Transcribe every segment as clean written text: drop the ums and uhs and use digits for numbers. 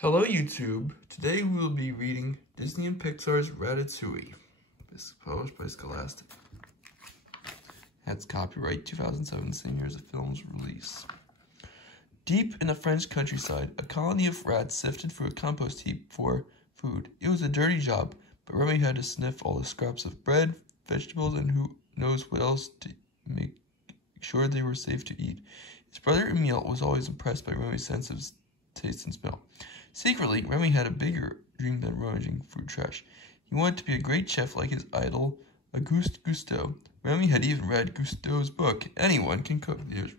Hello YouTube! Today we will be reading Disney and Pixar's Ratatouille. This is published by Scholastic. That's copyright 2007, same year as the film's release. Deep in the French countryside, a colony of rats sifted through a compost heap for food. It was a dirty job, but Remy had to sniff all the scraps of bread, vegetables, and who knows what else to make sure they were safe to eat. His brother Emile was always impressed by Remy's sense of taste and smell. Secretly, Remy had a bigger dream than rummaging food trash. He wanted to be a great chef like his idol, Auguste Gusteau. Remy had even read Gusteau's book, Anyone Can Cook. His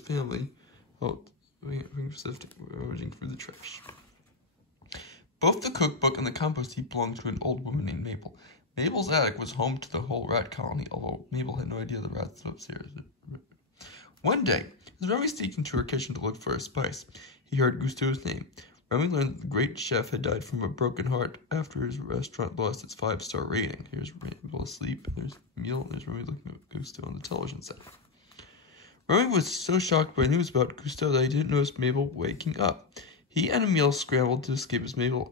family helped rummaging through the trash. Both the cookbook and the compost heap belonged to an old woman named Mabel. Mabel's attic was home to the whole rat colony, although Mabel had no idea the rats lived upstairs. One day, as Remy sneaked into her kitchen to look for a spice, he heard Gusteau's name. Remy learned that the great chef had died from a broken heart after his restaurant lost its 5-star rating. Here's Mabel asleep, there's Emile, and there's Remy looking at Gusteau on the television set. Remy was so shocked by news about Gusteau that he didn't notice Mabel waking up. He and Emile scrambled to escape as Mabel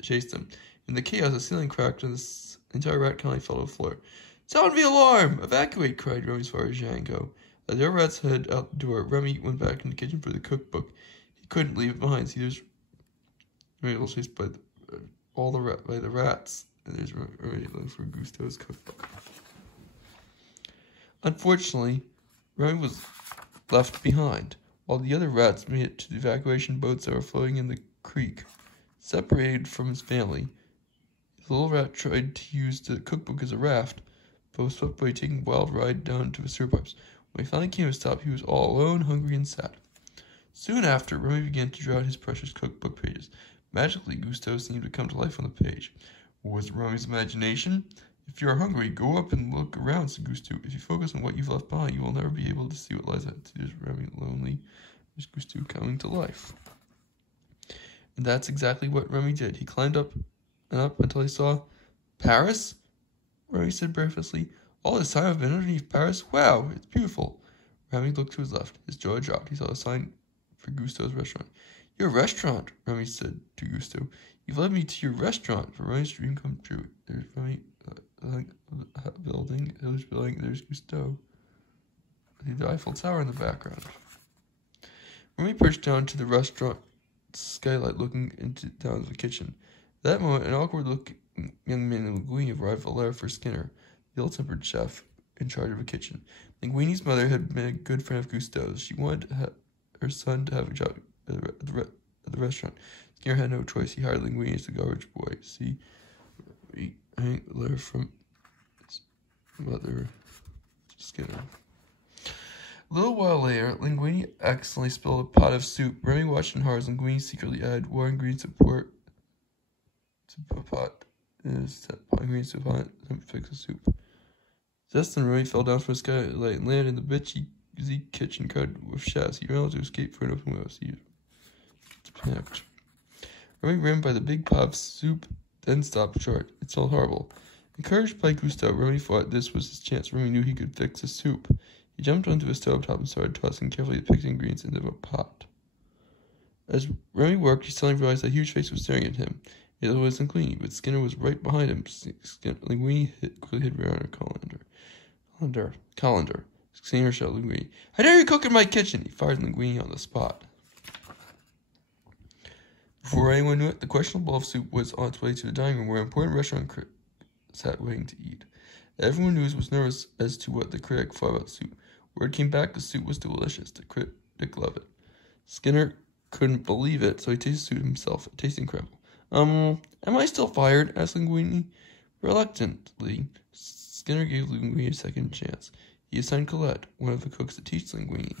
chased them. In the chaos, the ceiling cracked and the entire rat colony fell to the floor. "Sound the alarm! Evacuate!" cried Remy's father, Django. As the other rats headed out the door, Remy went back in the kitchen for the cookbook. He couldn't leave it behind. See, there's Remy was chased by the rats, and there's Remy looking for Gusteau's cookbook. Unfortunately, Remy was left behind, while the other rats made it to the evacuation boats that were floating in the creek. Separated from his family, the little rat tried to use the cookbook as a raft, but was swept away, taking a wild ride down to the sewer pipes. When he finally came to a stop, he was all alone, hungry, and sad. Soon after, Remy began to draw out his precious cookbook pages. Magically, Gusteau seemed to come to life on the page. Was it Remy's imagination? "If you are hungry, go up and look around," said Gusteau. "If you focus on what you've left behind, you will never be able to see what lies ahead." There's Remy lonely. There's Gusteau coming to life. And that's exactly what Remy did. He climbed up and up until he saw Paris. Remy said breathlessly, "All this time I've been underneath Paris? Wow, it's beautiful." Remy looked to his left. His jaw dropped. He saw a sign for Gusteau's restaurant. "Your restaurant," Remy said to Gusteau. "You've led me to your restaurant." For Remy's dream come true. There's Remy building. There's Gusteau. The Eiffel Tower in the background. Remy perched down to the restaurant skylight, looking down to the kitchen. At that moment, an awkward-looking young man named Linguini arrived with a letter for Skinner, the ill-tempered chef in charge of the kitchen. Linguini's mother had been a good friend of Gusteau's. She wanted her son to have a job at the restaurant. Skinner had no choice. He hired Linguini as the garbage boy. See, a letter from his mother, Skinner. A little while later, Linguini accidentally spilled a pot of soup. Remy watched in horror as Linguini secretly added war ingredients to a pot. Ingredients to a pot and fix the soup. Just then, Remy fell down from the skylight and landed in the bitchy kitchen covered with shafts. He ran out to escape for an open window. It's panicked. Remy ran by the big pot of soup, then stopped short. It smelled horrible. Encouraged by Gusteau, Remy thought this was his chance. Remy knew he could fix the soup. He jumped onto a stovetop and started tossing carefully the picked ingredients into a pot. As Remy worked, he suddenly realized that a huge face was staring at him. It was Linguini, but Skinner was right behind him. Linguini quickly hid behind a colander. Skinner shouted at Linguini, "How dare you cook in my kitchen?" He fired Linguini on the spot. Before anyone knew it, the questionable bowl of soup was on its way to the dining room, where an important restaurant critic sat waiting to eat. Everyone was nervous as to what the critic thought about the soup. Word came back the soup was delicious. The critic loved it. Skinner couldn't believe it, so he tasted the soup himself. It tasted incredible. Am I still fired?" asked Linguini. Reluctantly, Skinner gave Linguini a second chance. He assigned Colette, one of the cooks, to teach Linguini.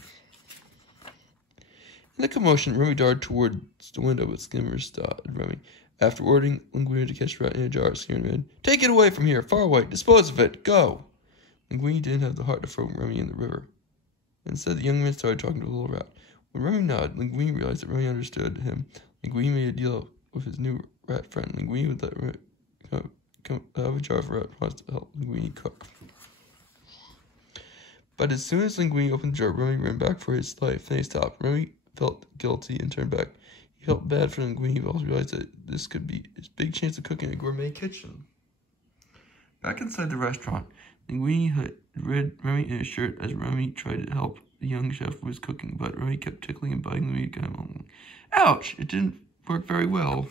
In the commotion, Remy darted towards the window, but Skinner stopped Remy. After ordering Linguini to catch the rat in a jar, Skinner demanded, "Take it away from here, far away, dispose of it, go!" Linguini didn't have the heart to throw Remy in the river. Instead, the young man started talking to the little rat. When Remy nodded, Linguini realized that Remy understood him. Linguini made a deal with his new rat friend. Linguini would let Remy come have a jar of rat pots to help Linguini cook. But as soon as Linguini opened the jar, Remy ran back for his life. Then he stopped. Remy felt guilty and turned back. He felt bad for Linguini, but also realized that this could be his big chance of cooking in a gourmet kitchen. Back inside the restaurant, Linguini had Remy in his shirt as Remy tried to help the young chef who was cooking, but Remy kept tickling and biting Linguini again. Ouch! It didn't work very well.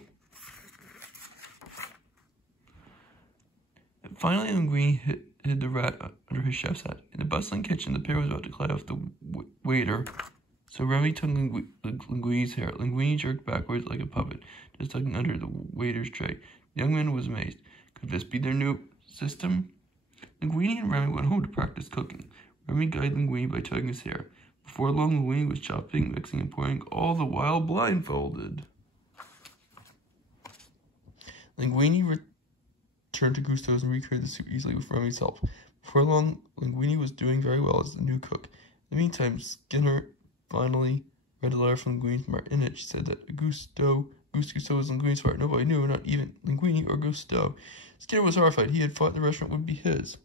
And finally, Linguini hid the rat under his chef's hat. In the bustling kitchen, the pair was about to climb off the waiter, so Remy tugged Linguini's hair. Linguini jerked backwards like a puppet, just tugging under the waiter's tray. The young man was amazed. Could this be their new system? Linguini and Remy went home to practice cooking. Remy guided Linguini by tugging his hair. Before long, Linguini was chopping, mixing, and pouring, all the while blindfolded. Linguini returned to Gusto's and recreated the soup easily with Remy's help. Before long, Linguini was doing very well as the new cook. In the meantime, Skinner finally read a letter from Linguini's mother. In it, she said that Gusto was Linguini's heart. Nobody knew, not even Linguini or Gusto. Skinner was horrified. He had thought the restaurant would be his.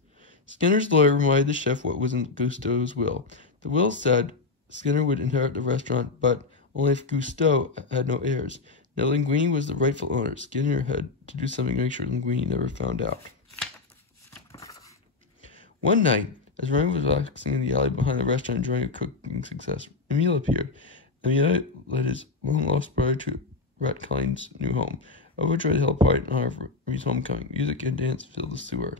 Skinner's lawyer reminded the chef what was in Gusto's will. The will said Skinner would inherit the restaurant, but only if Gusto had no heirs. Now Linguini was the rightful owner. Skinner had to do something to make sure Linguini never found out. One night, as Remy was relaxing in the alley behind the restaurant enjoying a cooking success, Emile appeared. Emile led his long-lost brother to Ratkine's new home. Overjoyed to help party in honor of Remy's homecoming. Music and dance filled the sewer.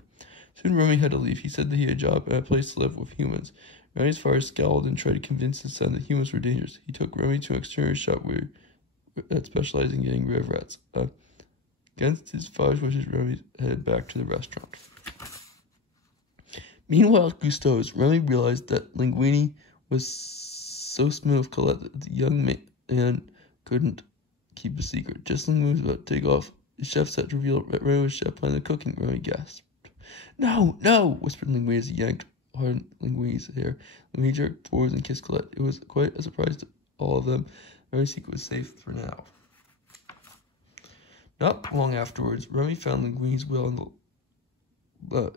Soon Remy had to leave. He said that he had a job and a place to live with humans. Remy's father scowled and tried to convince his son that humans were dangerous. He took Remy to an exterior shop that specialized in getting rid of rats. Against his father's wishes, Remy headed back to the restaurant. Meanwhile, at Gusto's, Remy realized that Linguini was so smooth with Colette that the young man couldn't keep a secret. Just as Linguini was about to take off, the chef set to reveal that Remy was chef behind the cooking. Remy gasped. No, no, whispered Linguini as he yanked hard Linguini's hair. Linguini jerked forwards and kissed Colette. It was quite a surprise to all of them. Remy's secret was safe for now. Not long afterwards, Remy found Linguini's will in the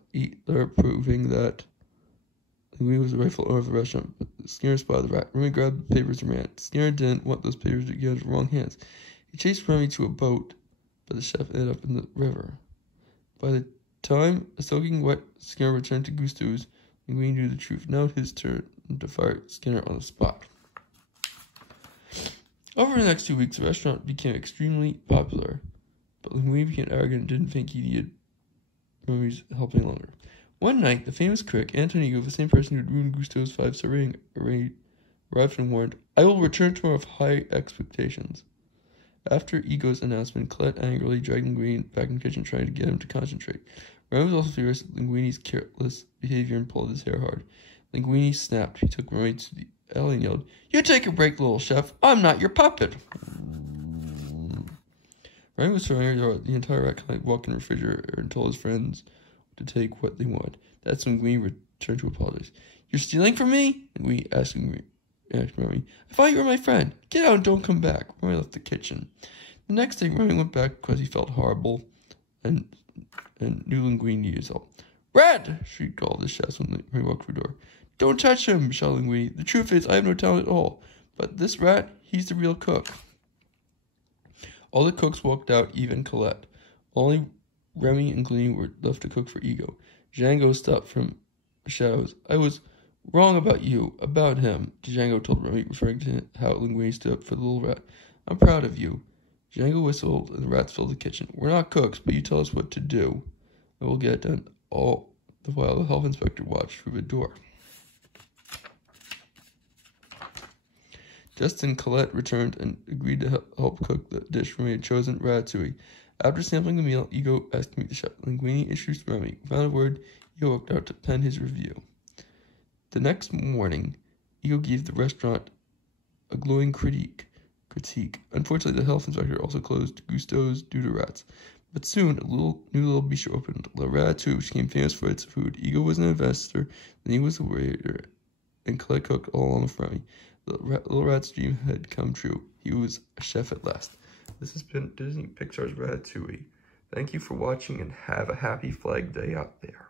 letter proving that Linguini was the rightful owner of the restaurant, but Skinner spotted the rat. Remy grabbed the papers and ran. Skinner didn't want those papers to get into the wrong hands. He chased Remy to a boat, but the chef ended up in the river. By the time a soaking wet Skinner returned to Gusto's, Linguini knew the truth. Now his turn to fire Skinner on the spot. Over the next 2 weeks, the restaurant became extremely popular, but Linguini became arrogant and didn't think he needed Remy's help any longer. One night, the famous critic, Anthony Ego, the same person who had ruined Gusto's 5-star rating, arrived and warned, "I will return tomorrow with high expectations." After Ego's announcement, Colette angrily dragged Linguini back in the kitchen, trying to get him to concentrate. Remy was also furious at Linguini's careless behavior and pulled his hair hard. Linguini snapped. He took Remy to the alley and yelled, "You take a break, little chef. I'm not your puppet." Remy was so angry that the entire Ratcline walked in the refrigerator and told his friends to take what they wanted. That's when Linguini returned to apologize. "You're stealing from me?" Linguini asked Remy. "I thought you were my friend. Get out and don't come back." Remy left the kitchen. The next day, Remy went back because he felt horrible and knew Linguini needed his help. "Rat!" shrieked all the chefs when Remy walked through the door. "Don't touch him," shouted Linguini. "The truth is, I have no talent at all. But this rat, he's the real cook." All the cooks walked out, even Colette. Only Remy and Linguini were left to cook for Ego. Django stopped from the shadows. "I was wrong about you, about him," Django told Remy, referring to how Linguini stood up for the little rat. "I'm proud of you." Django whistled, and the rats filled the kitchen. "We're not cooks, but you tell us what to do, and we'll get it done." All the while, the health inspector watched through the door. Just then, Colette returned and agreed to help cook the dish Remy had chosen, ratatouille. After sampling the meal, Ego asked to meet the chef. Linguini introduced Remy. Without a word, Ego walked out to pen his review. The next morning, Ego gave the restaurant a glowing critique. Unfortunately, the health inspector also closed Gusto's due to rats. But soon, a new little bistro opened. La Ratatouille, which became famous for its food. Ego was an investor, then he was a waiter, and Colette cooked all along with Remy. The little rat's dream had come true. He was a chef at last. This has been Disney Pixar's Ratatouille. Thank you for watching and have a happy Flag Day out there.